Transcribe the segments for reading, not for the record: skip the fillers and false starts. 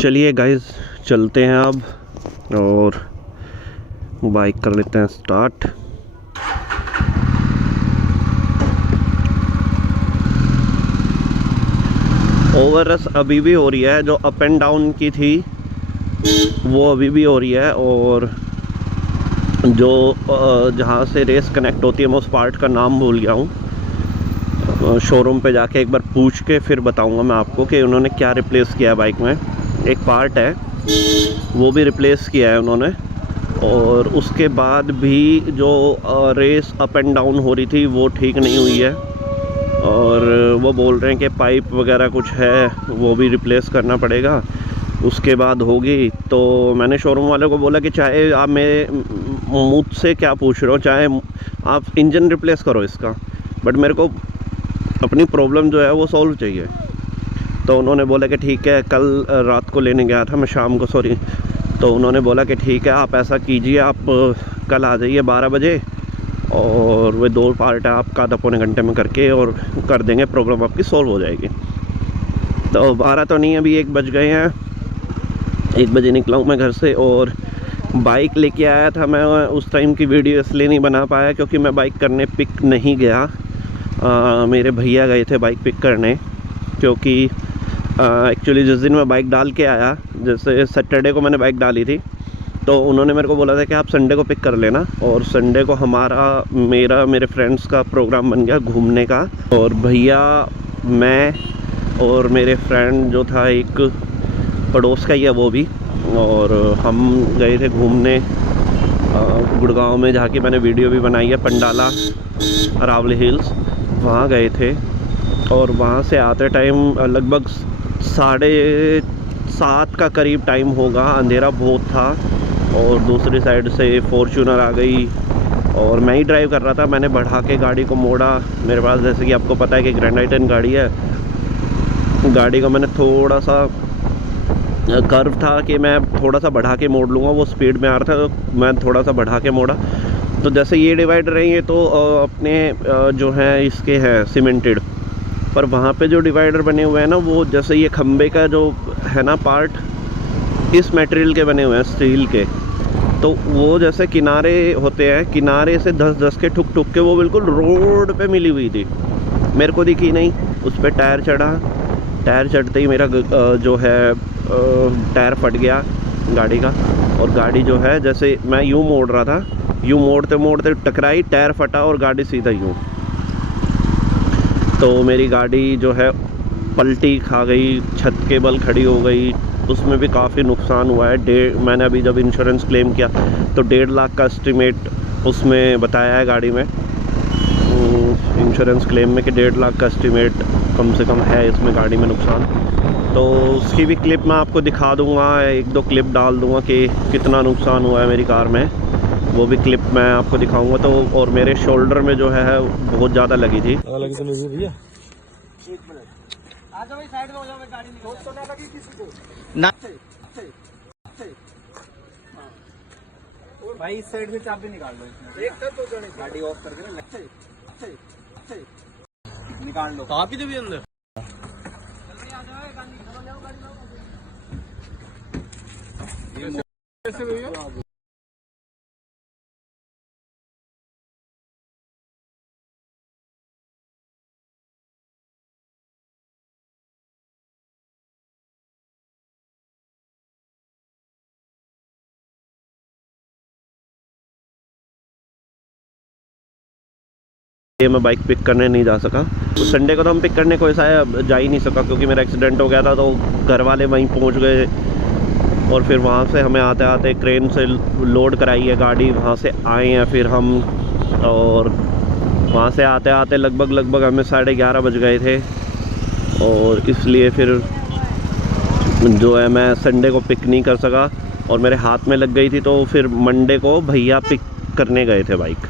चलिए गाइस चलते हैं अब और बाइक कर लेते हैं स्टार्ट। ओवर रश अभी भी हो रही है, जो अप एंड डाउन की थी वो अभी भी हो रही है, और जो जहाँ से रेस कनेक्ट होती है मैं उस पार्ट का नाम भूल गया हूँ। शोरूम पे जाके एक बार पूछ के फिर बताऊँगा मैं आपको कि उन्होंने क्या रिप्लेस किया है बाइक में। एक पार्ट है वो भी रिप्लेस किया है उन्होंने, और उसके बाद भी जो रेस अप एंड डाउन हो रही थी वो ठीक नहीं हुई है, और वो बोल रहे हैं कि पाइप वगैरह कुछ है वो भी रिप्लेस करना पड़ेगा, उसके बाद होगी। तो मैंने शोरूम वाले को बोला कि चाहे आप मुझसे क्या पूछ रहे हो, चाहे आप इंजन रिप्लेस करो इसका, बट मेरे को अपनी प्रॉब्लम जो है वो सॉल्व चाहिए। तो उन्होंने बोला कि ठीक है, कल रात को लेने गया था मैं, शाम को सॉरी, तो उन्होंने बोला कि ठीक है आप ऐसा कीजिए, आप कल आ जाइए 12 बजे, और वे 2 पार्ट है आपका आधा पौने घंटे में करके और कर देंगे, प्रॉब्लम आपकी सॉल्व हो जाएगी। तो 12 तो नहीं, अभी 1 बज गए हैं, 1 बजे निकला हूँ मैं घर से, और बाइक लेके आया था मैं। उस टाइम की वीडियो इसलिए नहीं बना पाया क्योंकि मैं बाइक करने पिक नहीं गया, मेरे भैया गए थे बाइक पिक करने, क्योंकि एक्चुअली जिस दिन मैं बाइक डाल के आया, जैसे सैटरडे को मैंने बाइक डाली थी, तो उन्होंने मेरे को बोला था कि आप संडे को पिक कर लेना, और संडे को मेरे फ्रेंड्स का प्रोग्राम बन गया घूमने का, और भैया, मैं और मेरे फ्रेंड जो था एक पड़ोस का ही है वो भी, और हम गए थे घूमने गुड़गांव में, जहाँ की मैंने वीडियो भी बनाई है, पंडाला अरावली हिल्स, वहाँ गए थे। और वहाँ से आते टाइम लगभग 7:30 का करीब टाइम होगा, अंधेरा बहुत था, और दूसरी साइड से फॉर्च्यूनर आ गई, और मैं ही ड्राइव कर रहा था। मैंने बढ़ा के गाड़ी को मोड़ा, मेरे पास जैसे कि आपको पता है कि ग्रैंड आई-10 गाड़ी है, गाड़ी को मैंने थोड़ा सा कर्व था कि मैं थोड़ा सा बढ़ा के मोड़ लूँगा, वो स्पीड में आ रहा था तो मैं थोड़ा सा बढ़ा के मोड़ा। तो जैसे ये डिवाइडर है ये तो अपने जो है इसके हैं सीमेंटेड, पर वहाँ पे जो डिवाइडर बने हुए हैं ना, वो जैसे ये खंबे का जो है ना पार्ट, इस मटेरियल के बने हुए हैं, स्टील के, तो वो जैसे किनारे होते हैं, किनारे से 10-10 के ठुक ठुक के वो बिल्कुल रोड पे मिली हुई थी, मेरे को दिखी नहीं। उस पर टायर चढ़ा, टायर चढ़ते ही मेरा जो है टायर फट गया गाड़ी का, और गाड़ी जो है जैसे मैं यूँ मोड़ रहा था, यूँ मोड़ते मोड़ते टकराई, टायर फटा और गाड़ी सीधा यूँ, तो मेरी गाड़ी जो है पलटी खा गई, छत के बल खड़ी हो गई, उसमें भी काफ़ी नुकसान हुआ है। मैंने अभी जब इंश्योरेंस क्लेम किया तो 1.5 लाख का एस्टिमेट उसमें बताया है गाड़ी में, इंश्योरेंस क्लेम में कि 1.5 लाख का एस्टिमेट कम से कम है इसमें गाड़ी में नुकसान। तो उसकी भी क्लिप मैं आपको दिखा दूंगा, 1-2 क्लिप डाल दूंगा कि कितना नुकसान हुआ है मेरी कार में, वो भी क्लिप मैं आपको दिखाऊंगा। तो और मेरे शोल्डर में जो है बहुत ज़्यादा लगी थी। भैया साइड में हो जाओ, गाड़ी तो ना लगी किसी को ना। भाई इस साइड से चाबी निकाल लो, एक तो गाड़ी ऑफ करके ना निकाल लो, आप ही तो भी अंदर कैसे भैया। ये मैं बाइक पिक करने नहीं जा सका, तो संडे को तो हम पिक करने को ऐसा जा ही नहीं सका क्योंकि मेरा एक्सीडेंट हो गया था, तो घर वाले वहीं पहुंच गए, और फिर वहाँ से हमें आते आते क्रेन से लोड कराई है गाड़ी, वहाँ से आए हैं फिर हम, और वहाँ से आते आते लगभग हमें 11:30 बज गए थे, और इसलिए फिर जो है मैं संडे को पिक नहीं कर सका, और मेरे हाथ में लग गई थी, तो फिर मंडे को भैया पिक करने गए थे बाइक।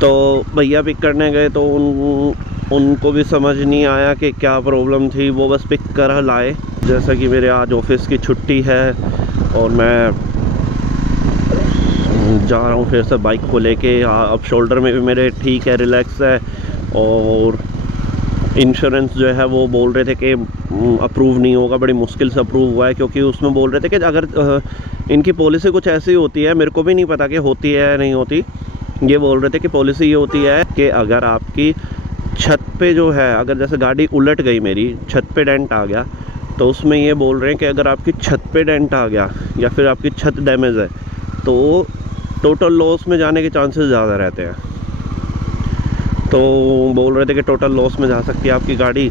तो भैया पिक करने गए तो उनको भी समझ नहीं आया कि क्या प्रॉब्लम थी, वो बस पिक कर लाए। जैसा कि मेरे आज ऑफिस की छुट्टी है और मैं जा रहा हूँ फिर से बाइक को लेके, अब शोल्डर में भी मेरे ठीक है, रिलैक्स है, और इंश्योरेंस जो है वो बोल रहे थे कि अप्रूव नहीं होगा, बड़ी मुश्किल से अप्रूव हुआ है, क्योंकि उसमें बोल रहे थे कि अगर इनकी पॉलिसी कुछ ऐसी होती है, मेरे को भी नहीं पता कि होती है या नहीं होती। ये बोल रहे थे कि पॉलिसी ये होती है कि अगर आपकी छत पे जो है, अगर जैसे गाड़ी उलट गई मेरी, छत पे डेंट आ गया, तो उसमें ये बोल रहे हैं कि अगर आपकी छत पे डेंट आ गया या फिर आपकी छत डैमेज है तो टोटल लॉस में जाने के चांसेस ज़्यादा रहते हैं। तो बोल रहे थे कि टोटल लॉस में जा सकती है आपकी गाड़ी,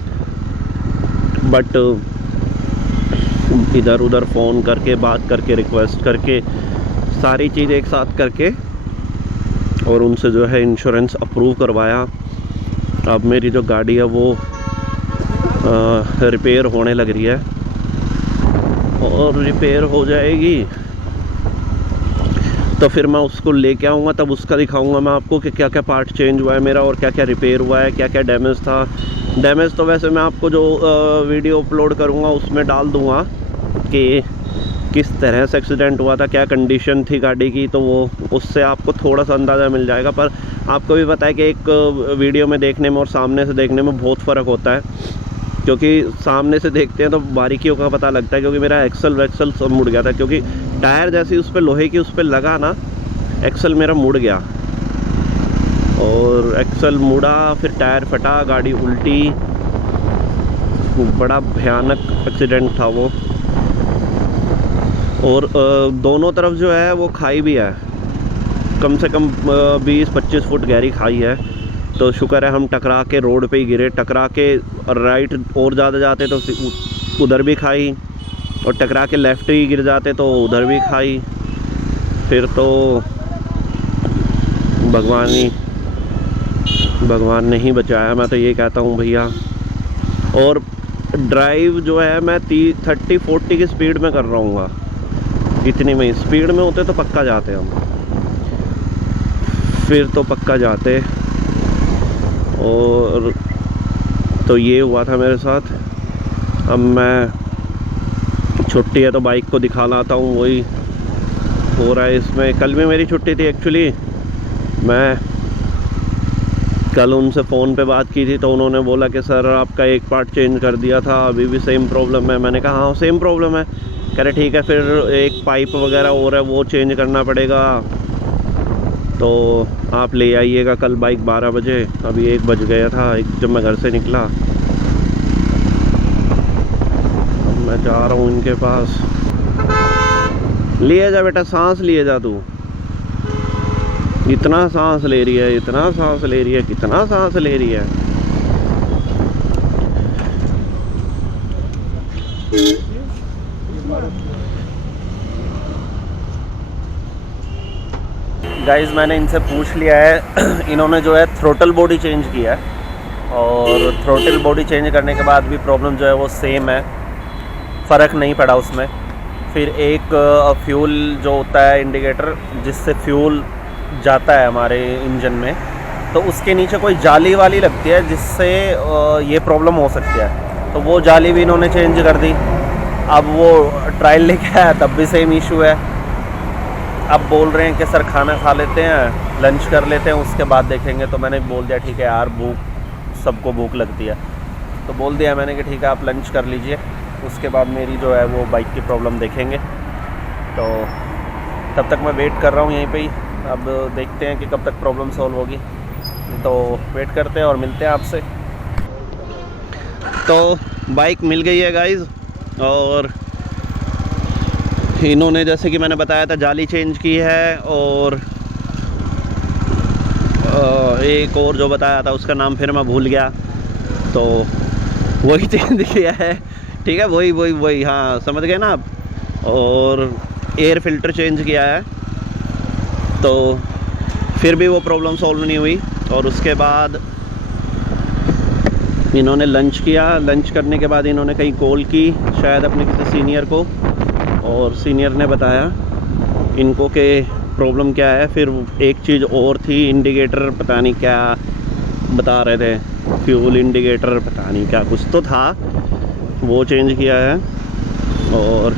बट इधर उधर फ़ोन करके, बात करके, रिक्वेस्ट करके, सारी चीज़ एक साथ करके और उनसे जो है इंश्योरेंस अप्रूव करवाया। अब मेरी जो गाड़ी है वो रिपेयर होने लग रही है और रिपेयर हो जाएगी तो फिर मैं उसको लेके आऊँगा, तब उसका दिखाऊंगा मैं आपको कि क्या क्या पार्ट चेंज हुआ है मेरा और क्या क्या रिपेयर हुआ है, क्या क्या डैमेज था। डैमेज तो वैसे मैं आपको जो वीडियो अपलोड करूँगा उसमें डाल दूँगा कि किस तरह से एक्सीडेंट हुआ था, क्या कंडीशन थी गाड़ी की, तो वो उससे आपको थोड़ा सा अंदाज़ा मिल जाएगा। पर आपको भी पता है कि एक वीडियो में देखने में और सामने से देखने में बहुत फ़र्क होता है, क्योंकि सामने से देखते हैं तो बारीकियों का पता लगता है। क्योंकि मेरा एक्सल वैक्सल सब मुड़ गया था, क्योंकि टायर जैसे उस पर लोहे की उस पर लगा ना, एक्सल मेरा मुड़ गया और एक्सल मुड़ा, फिर टायर फटा, गाड़ी उल्टी, बड़ा भयानक एक्सीडेंट था वो। और दोनों तरफ जो है वो खाई भी है, कम से कम 20-25 फुट गहरी खाई है। तो शुक्र है हम टकरा के रोड पे ही गिरे, टकरा के राइट और ज़्यादा जाते तो उधर भी खाई, और टकरा के लेफ़्ट ही गिर जाते तो उधर भी खाई। फिर तो भगवान ने ही बचाया, मैं तो ये कहता हूँ भैया। और ड्राइव जो है मैं 30-40 की स्पीड में कर रहा हूँ, इतनी में स्पीड में होते तो पक्का जाते हम, फिर तो पक्का जाते। और तो ये हुआ था मेरे साथ। अब मैं छुट्टी है तो बाइक को दिखा लाता हूँ, वही हो रहा है इसमें। कल भी मेरी छुट्टी थी एक्चुअली, मैं कल उनसे फ़ोन पे बात की थी तो उन्होंने बोला कि सर आपका एक पार्ट चेंज कर दिया था, अभी भी सेम प्रॉब्लम है। मैंने कहा हाँ सेम प्रॉब्लम है। कह रहे ठीक है, फिर एक पाइप वगैरह और है वो चेंज करना पड़ेगा, तो आप ले आइएगा कल बाइक 12 बजे। अभी 1 बज गया था जब मैं घर से निकला। अब मैं जा रहा हूँ इनके पास। लिए जा बेटा, सांस लिए जा तू। इतना सांस ले रही है, इतना सांस ले रही है, कितना सांस ले रही है। गाइस मैंने इनसे पूछ लिया है, इन्होंने जो है थ्रोटल बॉडी चेंज किया है और थ्रोटल बॉडी चेंज करने के बाद भी प्रॉब्लम जो है वो सेम है, फ़र्क नहीं पड़ा उसमें। फिर एक फ्यूल जो होता है इंडिकेटर जिससे फ्यूल जाता है हमारे इंजन में, तो उसके नीचे कोई जाली वाली लगती है जिससे ये प्रॉब्लम हो सकती है, तो वो जाली भी इन्होंने चेंज कर दी। अब वो ट्रायल लेके आया तब भी सेम इशू है। अब बोल रहे हैं कि सर खाना खा लेते हैं, लंच कर लेते हैं, उसके बाद देखेंगे। तो मैंने बोल दिया ठीक है यार, सबको भूख लगती है, तो बोल दिया मैंने कि ठीक है आप लंच कर लीजिए, उसके बाद मेरी जो है वो बाइक की प्रॉब्लम देखेंगे। तो तब तक मैं वेट कर रहा हूँ यहीं पे ही। अब देखते हैं कि कब तक प्रॉब्लम सॉल्व होगी, तो वेट करते हैं और मिलते हैं आपसे। तो बाइक मिल गई है गाइज़, और इन्होंने जैसे कि मैंने बताया था जाली चेंज की है, और एक और जो बताया था उसका नाम फिर मैं भूल गया, तो वही चेंज किया है। ठीक है, वही हाँ समझ गए ना आप। और एयर फिल्टर चेंज किया है, तो फिर भी वो प्रॉब्लम सॉल्व नहीं हुई। और उसके बाद इन्होंने लंच किया, लंच करने के बाद इन्होंने कहीं कॉल की शायद अपने किसी सीनियर को, और सीनियर ने बताया इनको कि प्रॉब्लम क्या है। फिर एक चीज़ और थी, इंडिकेटर पता नहीं क्या बता रहे थे, फ्यूल इंडिकेटर पता नहीं क्या कुछ तो था, वो चेंज किया है। और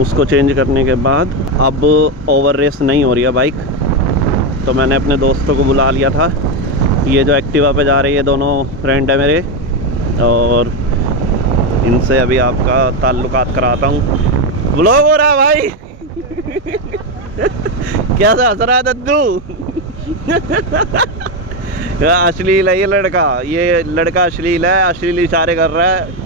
उसको चेंज करने के बाद अब ओवर रेस नहीं हो रही है बाइक, तो मैंने अपने दोस्तों को बुला लिया था। ये जो एक्टिवा पे जा रही है, दोनों फ्रेंड है मेरे, और इनसे अभी आपका ताल्लुकात कराता हूँ। व्लॉग हो रहा है भाई। क्या हंस रहा है दद्दू? अश्लील है ये लड़का अश्लील है, अश्लील इशारे कर रहा है।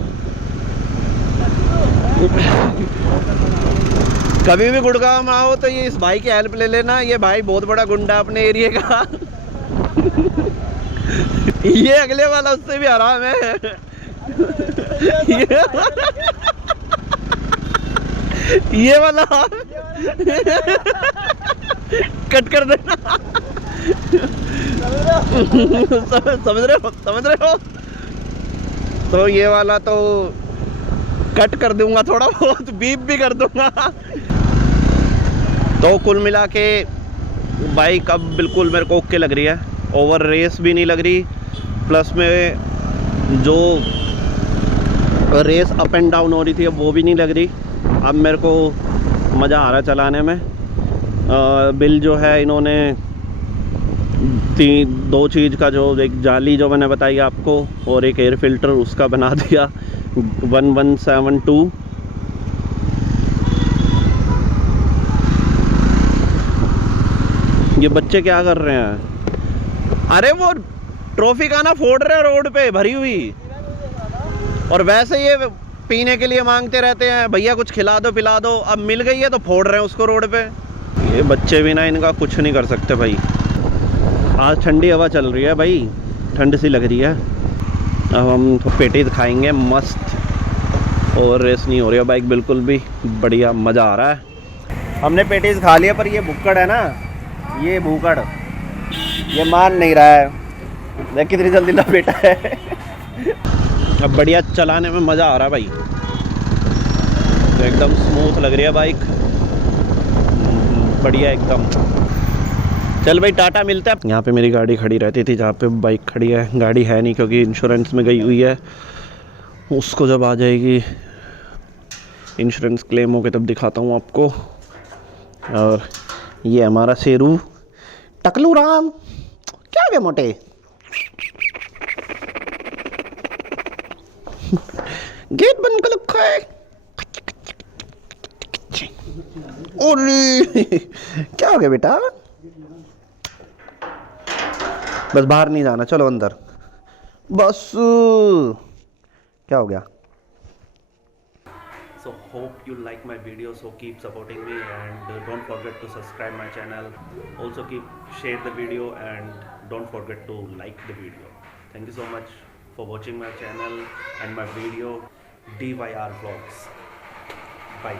कभी भी गुड़गांव आओ तो ये इस भाई की हेल्प ले लेना। ये भाई बहुत बड़ा गुंडा है अपने एरिया का। ये अगले वाला उससे भी आराम है। ये वाला कट कर देना। समझ रहे हो? तो ये वाला तो कट कर दूंगा, थोड़ा बहुत बीप भी कर दूंगा। तो कुल मिला के बाइक अब बिल्कुल मेरे को ओके लग रही है। ओवर रेस भी नहीं लग रही, प्लस में जो रेस अप एंड डाउन हो रही थी अब वो भी नहीं लग रही। अब मेरे को मज़ा आ रहा है चलाने में। बिल जो है इन्होंने दो चीज़ का, जो एक जाली जो मैंने बताई आपको और एक एयर फिल्टर, उसका बना दिया 1172। ये बच्चे क्या कर रहे हैं? अरे वो ट्रॉफी का ना फोड़ रहे हैं रोड पे भरी हुई, और वैसे ये पीने के लिए मांगते रहते हैं, भैया कुछ खिला दो पिला दो। अब मिल गई है तो फोड़ रहे हैं उसको रोड पे। ये बच्चे भी ना इनका कुछ नहीं कर सकते भाई। आज ठंडी हवा चल रही है भाई, ठंड सी लग रही है। अब हम तो पेटीज खाएंगे मस्त, और रेस नहीं हो रही है बाइक बिल्कुल भी। बढ़िया मज़ा आ रहा है। हमने पेटीज खा लिया, पर ये भुक्कड़ है ना, ये भूकड़ ये मान नहीं रहा है। देख कितनी जल्दी लपेटा है। अब बढ़िया चलाने में मज़ा आ रहा है भाई, तो एकदम स्मूथ लग रही है बाइक, बढ़िया एकदम। चल भाई टाटा, मिलता है। यहाँ पे मेरी गाड़ी खड़ी रहती थी जहाँ पे बाइक खड़ी है। गाड़ी है नहीं क्योंकि इंश्योरेंस में गई हुई है। उसको जब आ जाएगी इंश्योरेंस क्लेम होके तब दिखाता हूँ आपको। और ये हमारा शेरू टकलू राम, क्या हो गया मोटे? गेट बंद कर रखा है। ओले क्या हो गया बेटा? बस बाहर नहीं जाना, चलो अंदर। बस क्या हो गया? So hope you like my video, so keep supporting me and don't forget to subscribe my channel. Also share the video and don't forget to like the video. Thank you so much for watching my channel and my video DYR Vlogs. Bye.